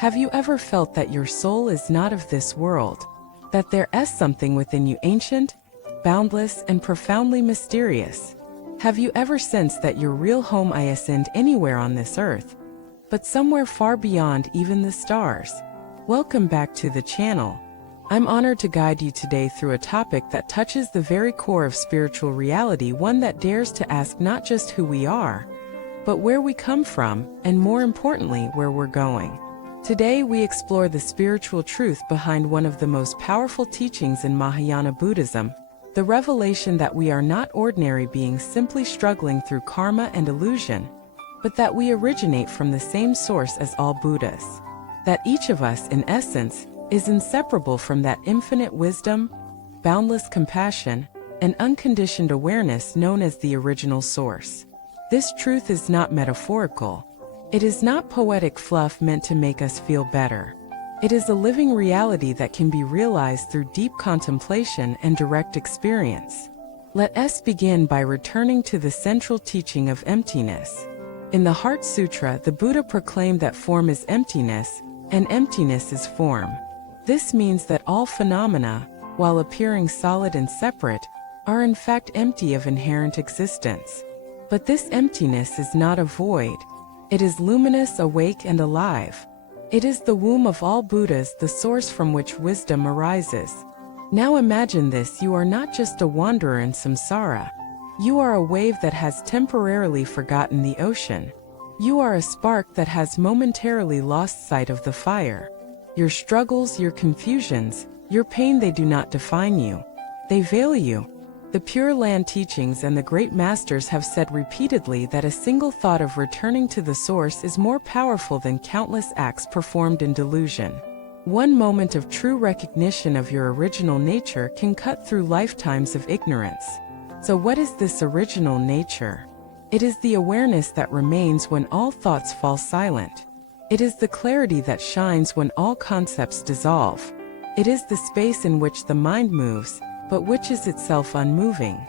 Have you ever felt that your soul is not of this world, that there is something within you ancient, boundless, and profoundly mysterious? Have you ever sensed that your real home isn't anywhere on this earth, but somewhere far beyond even the stars? Welcome back to the channel. I'm honored to guide you today through a topic that touches the very core of spiritual reality, one that dares to ask not just who we are, but where we come from, and more importantly, where we're going. Today we explore the spiritual truth behind one of the most powerful teachings in Mahayana Buddhism, the revelation that we are not ordinary beings simply struggling through karma and illusion, but that we originate from the same source as all Buddhas. That each of us, in essence, is inseparable from that infinite wisdom, boundless compassion, and unconditioned awareness known as the original source. This truth is not metaphorical. It is not poetic fluff meant to make us feel better. It is a living reality that can be realized through deep contemplation and direct experience. Let us begin by returning to the central teaching of emptiness. In the Heart Sutra, the Buddha proclaimed that form is emptiness, and emptiness is form. This means that all phenomena, while appearing solid and separate, are in fact empty of inherent existence. But this emptiness is not a void. It is luminous, awake, and alive. It is the womb of all Buddhas, the source from which wisdom arises. Now imagine this: you are not just a wanderer in samsara. You are a wave that has temporarily forgotten the ocean. You are a spark that has momentarily lost sight of the fire. Your struggles, your confusions, your pain, they do not define you. They veil you. The Pure Land teachings and the great masters have said repeatedly that a single thought of returning to the source is more powerful than countless acts performed in delusion. One moment of true recognition of your original nature can cut through lifetimes of ignorance. So what is this original nature? It is the awareness that remains when all thoughts fall silent. It is the clarity that shines when all concepts dissolve. It is the space in which the mind moves, but which is itself unmoving.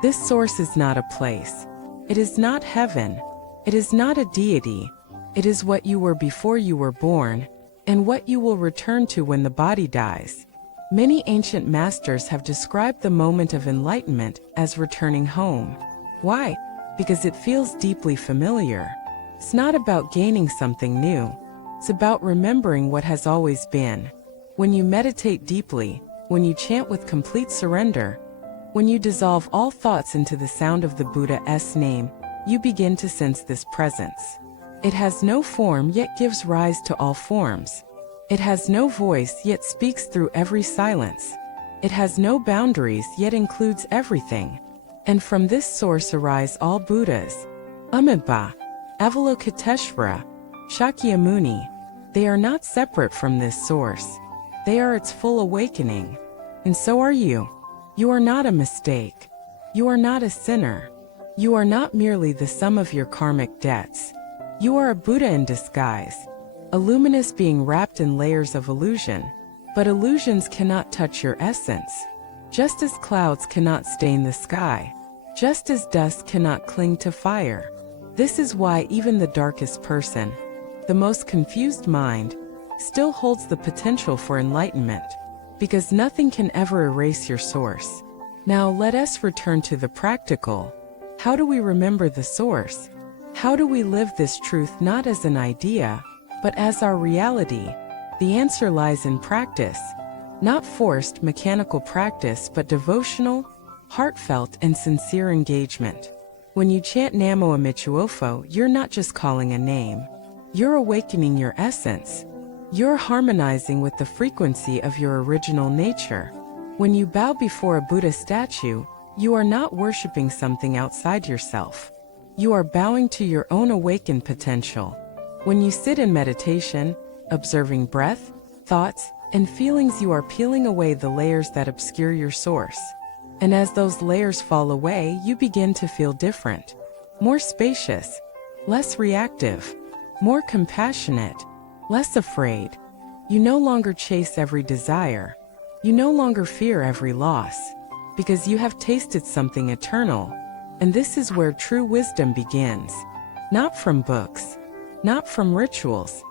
This source is not a place. It is not heaven. It is not a deity. It is what you were before you were born, and what you will return to when the body dies. Many ancient masters have described the moment of enlightenment as returning home. Why? Because it feels deeply familiar. It's not about gaining something new. It's about remembering what has always been. When you meditate deeply, when you chant with complete surrender, when you dissolve all thoughts into the sound of the Buddha's name, you begin to sense this presence. It has no form yet gives rise to all forms. It has no voice yet speaks through every silence. It has no boundaries yet includes everything. And from this source arise all Buddhas. Amitabha, Avalokiteshvara, Shakyamuni. They are not separate from this source. They are its full awakening. And so are you. You are not a mistake. You are not a sinner. You are not merely the sum of your karmic debts. You are a Buddha in disguise, a luminous being wrapped in layers of illusion. But illusions cannot touch your essence. Just as clouds cannot stain the sky, just as dust cannot cling to fire. This is why even the darkest person, the most confused mind, still holds the potential for enlightenment, because nothing can ever erase your source. Now let us return to the practical. How do we remember the source? How do we live this truth not as an idea, but as our reality? The answer lies in practice. Not forced, mechanical practice, but devotional, heartfelt, and sincere engagement. When you chant Namo Amichuofo, you're not just calling a name. You're awakening your essence. You're harmonizing with the frequency of your original nature. When you bow before a Buddha statue, you are not worshiping something outside yourself. You are bowing to your own awakened potential. When you sit in meditation, observing breath, thoughts, and feelings, you are peeling away the layers that obscure your source. And as those layers fall away, you begin to feel different. More spacious, less reactive, more compassionate, less afraid. You no longer chase every desire. You no longer fear every loss, because you have tasted something eternal. And this is where true wisdom begins. Not from books, not from rituals,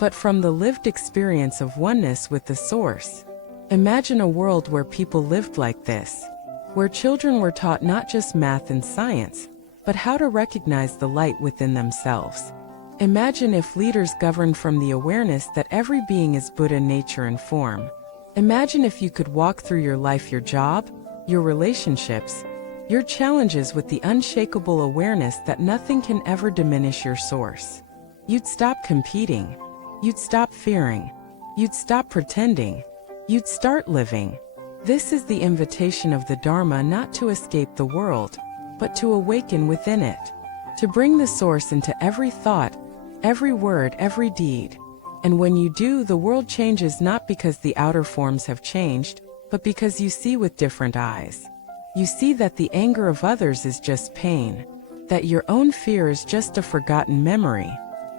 but from the lived experience of oneness with the Source. Imagine a world where people lived like this, where children were taught not just math and science, but how to recognize the light within themselves. Imagine if leaders governed from the awareness that every being is Buddha nature and form. Imagine if you could walk through your life, your job, your relationships, your challenges with the unshakable awareness that nothing can ever diminish your source. You'd stop competing. You'd stop fearing. You'd stop pretending. You'd start living. This is the invitation of the Dharma, not to escape the world, but to awaken within it, to bring the Source into every thought, every word, every deed. And when you do, the world changes, not because the outer forms have changed, but because you see with different eyes. You see that the anger of others is just pain, that your own fear is just a forgotten memory,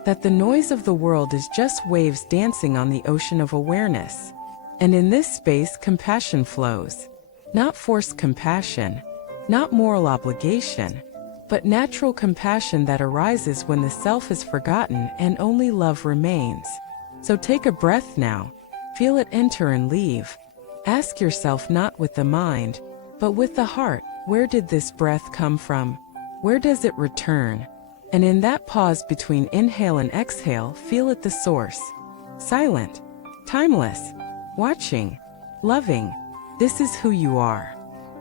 that the noise of the world is just waves dancing on the ocean of awareness. And in this space, compassion flows. Not forced compassion, not moral obligation, but natural compassion that arises when the self is forgotten and only love remains. So take a breath now, feel it enter and leave. Ask yourself, not with the mind, but with the heart, where did this breath come from? Where does it return? And in that pause between inhale and exhale, feel it, the Source. Silent, timeless, watching, loving. This is who you are.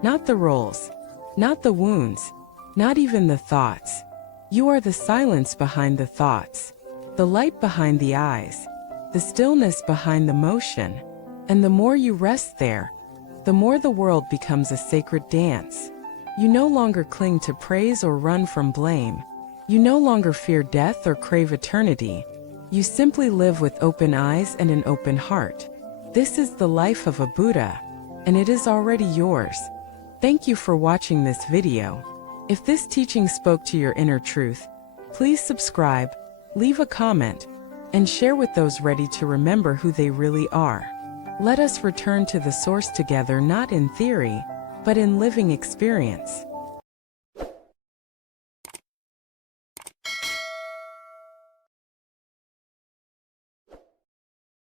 Not the roles, not the wounds, not even the thoughts. You are the silence behind the thoughts, the light behind the eyes, the stillness behind the motion. And the more you rest there, the more the world becomes a sacred dance. You no longer cling to praise or run from blame. You no longer fear death or crave eternity. You simply live with open eyes and an open heart. This is the life of a Buddha, and it is already yours. Thank you for watching this video. If this teaching spoke to your inner truth, please subscribe, leave a comment, and share with those ready to remember who they really are. Let us return to the Source together, not in theory, but in living experience.